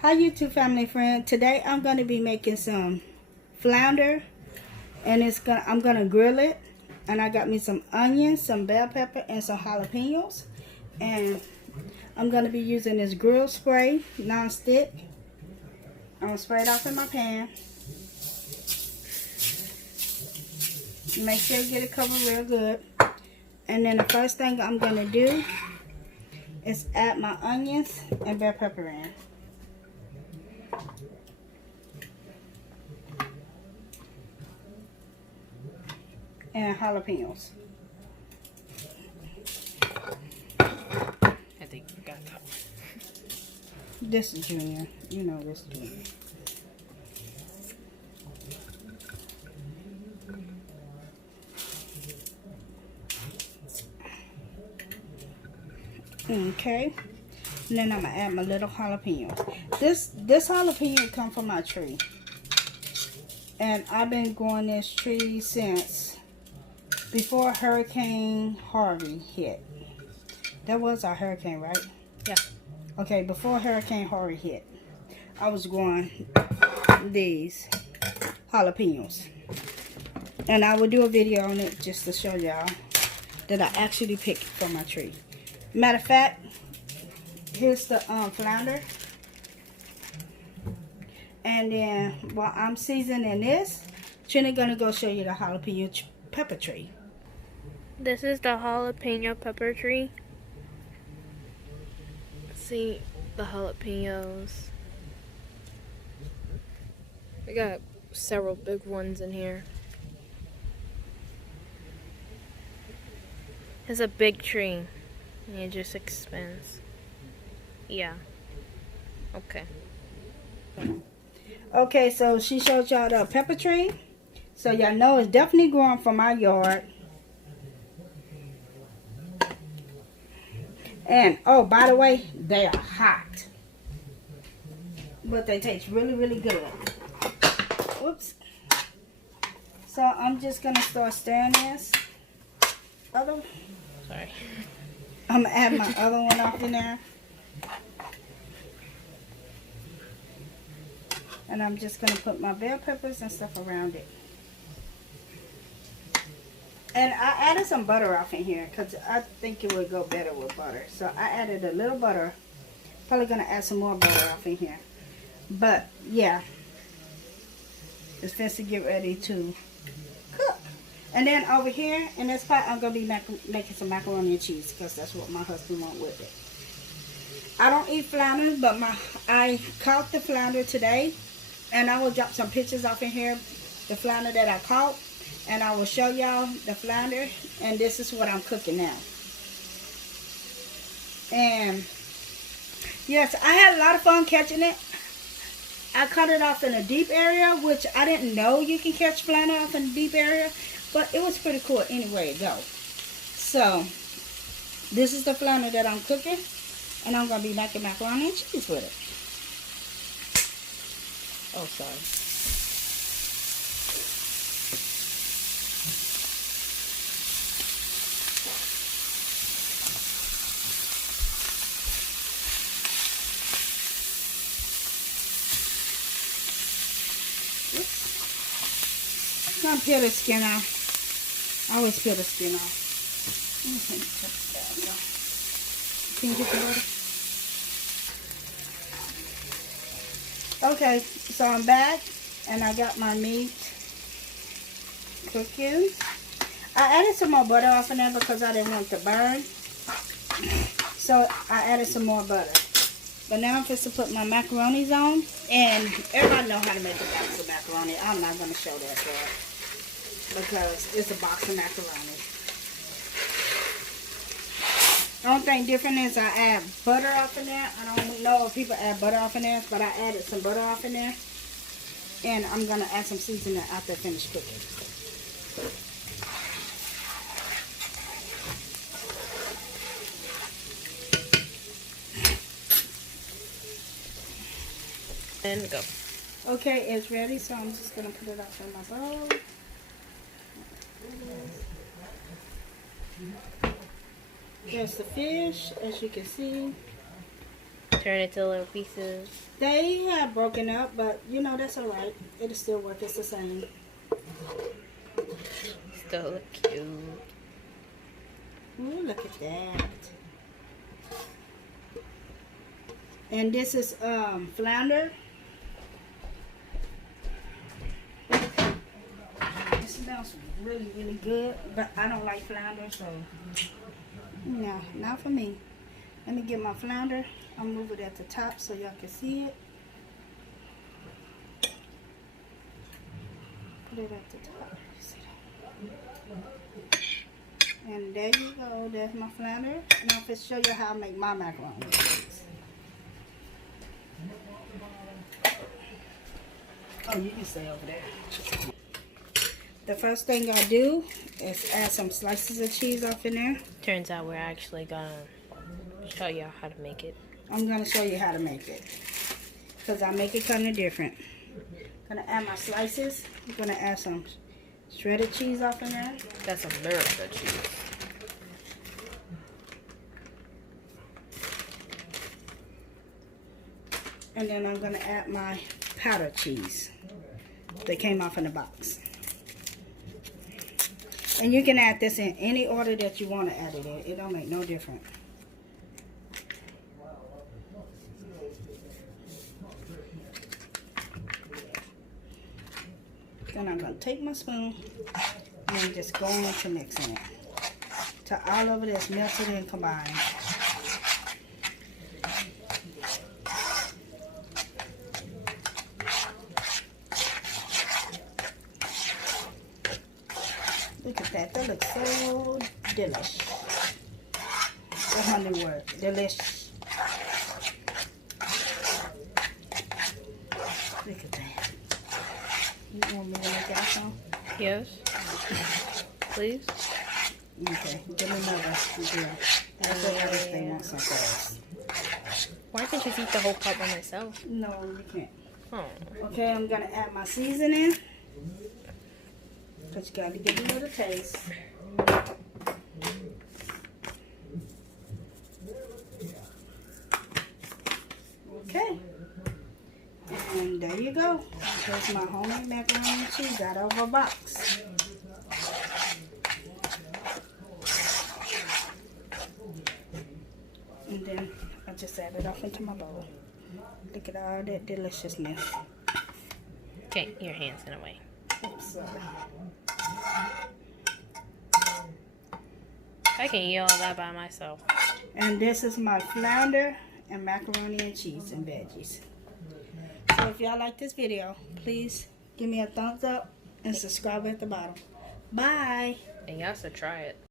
Hi YouTube family friend. Today I'm going to be making some flounder, and I'm going to grill it. And I got me some onions, some bell pepper, and some jalapenos. And I'm going to be using this grill spray, non-stick. I'm going to spray it off in my pan. Make sure you get it covered real good. And then the first thing I'm going to do is add my onions and bell pepper in. And jalapenos. I think you got that one. This is Junior. You know this is Junior. Okay. And then I'm gonna add my little jalapenos. This jalapeno come from my tree. And I've been growing this tree since before Hurricane Harvey hit. That was our hurricane, right? Yeah. Okay, before Hurricane Harvey hit, I was growing these jalapenos. And I will do a video on it just to show y'all that I actually picked from my tree. Matter of fact, here's the flounder. And then while I'm seasoning this, Trina gonna go show you the jalapeno pepper tree. This is the jalapeno pepper tree. See the jalapenos. We got several big ones in here. It's a big tree. And it just expands. Yeah. Okay. Okay, so she showed y'all the pepper tree. So y'all know it's definitely growing from our yard. And, oh, by the way, they are hot. But they taste really, really good. Whoops. So I'm just going to start stirring this. Sorry. I'm going to add my other one off in there. And I'm just going to put my bell peppers and stuff around it. And I added some butter off in here because I think it would go better with butter. So I added a little butter. Probably going to add some more butter off in here. But, yeah. It's supposed to get ready to cook. And then over here in this pot, I'm going to be making some macaroni and cheese because that's what my husband wants with it. I don't eat flounders, but I caught the flounder today. And I will drop some pictures off in here, the flounder that I caught. And I will show y'all the flounder. And this is what I'm cooking now. And yes, I had a lot of fun catching it. I caught it off in a deep area, which I didn't know you can catch flounder off in a deep area. But it was pretty cool anyway to go. So, this is the flounder that I'm cooking. And I'm going to be making macaroni and cheese with it. Oh, sorry. I'm going to peel the skin off. I always peel the skin off. Can you get the butter? Okay, so I'm back and I got my meat cooking. I added some more butter off in there because I didn't want it to burn. So I added some more butter. But now I'm just to put my macaronis on. And everybody know how to make a box of macaroni. I'm not going to show that part because it's a box of macaroni. The only thing different is I add butter off in there. I don't know if people add butter off in there, but I added some butter off in there. And I'm going to add some seasoning after I finish cooking. And go. Okay, it's ready, so I'm just going to put it up in my bowl. There's the fish, as you can see. Turn it to little pieces. They have broken up, but you know, that's alright. It'll still work. It's the same. Still look cute. Ooh, look at that. And this is flounder. It smells really, really good, but I don't like flounder, so no, not for me. Let me get my flounder. I'll move it at the top so y'all can see it. Put it at the top. See that? And there you go. There's my flounder. And I'll just show you how I make my macaroni. Oh, you can stay over there. The first thing I'll do is add some slices of cheese off in there. Turns out we're actually gonna show y'all how to make it. I'm gonna show you how to make it, because I make it kind of different. Gonna add my slices. I'm gonna add some shredded cheese off in there. That's America cheese. And then I'm gonna add my powdered cheese that came off in the box. And you can add this in any order that you want to add it in. It don't make no difference. Then I'm going to take my spoon and then just go into mixing it till all of it is melted and combined. Look at that. That looks so delicious. That's my new word. Delicious. Look at that. You want me to make that some? Yes. Please. Okay. Give me another. Yeah. That's what others they want some else. Why can't you eat the whole cup by myself? No, you can't. Oh. Okay, I'm going to add my seasoning. But you got to give it a little taste. Okay. And there you go. There's my homemade macaroni and cheese out of a box. And then I just add it off into my bowl. Look at all that deliciousness. Okay, your hand's in the way. Oops, sorry. I can eat all that by myself. And this is my flounder and macaroni and cheese and veggies. So if y'all like this video, please give me a thumbs up and subscribe at the bottom. Bye. And y'all should try it.